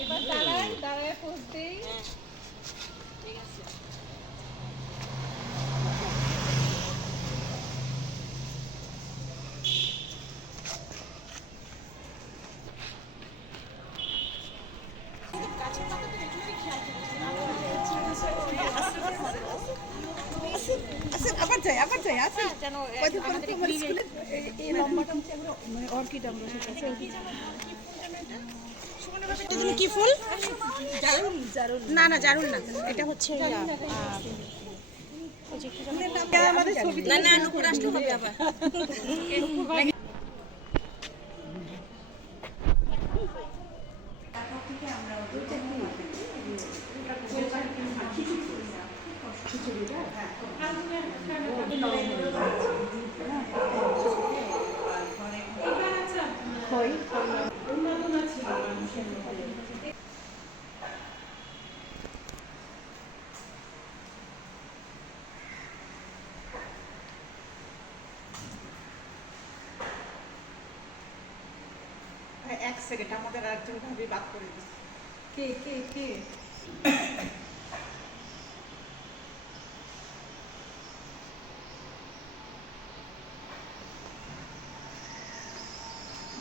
এবার দাঁড়ায় দাঁড়ায় পোজ দেই। ঠিক আছে। আবার যাই আছে যেন এই লম্বাটা মানে অর্কিড আমরা কি ফুল? না না জারুল না, এটা হচ্ছে না না নুপুর আসলে হবে আবার। এক সেকেন্ড আমাদের আরেকজন ভাবি বাদ করে দিচ্ছে। কে কে কে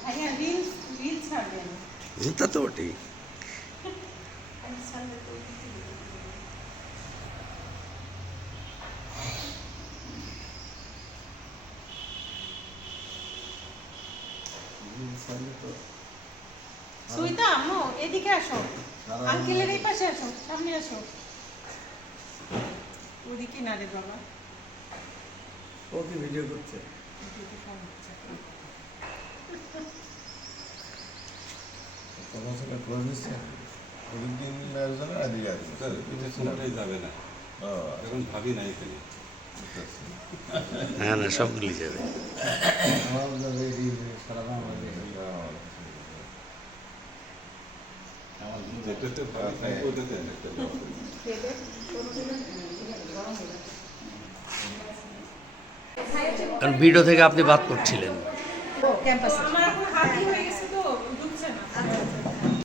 ভাইয়া রিলস ছাড়বেন। তা তো ঠিক। সুইতা আম্মু এদিকে আসো, আঙ্কেলের এই পাশে আসো, সামনে আসো। ওদিকে না রে বাবা, ও কি ভিডিও করছে? যাবে না, এখন ভাবি নাই এখানে। হ্যাঁ না সবগুলি যাবে। যেটাতে থাকবে ওটাতে একটা যাওয়া হবে। কারণ ভিডিও থেকে আপনি বাদ করছিলেন। ক্যাম্পাসে আমার এখন হাতি হয়ে গেছে।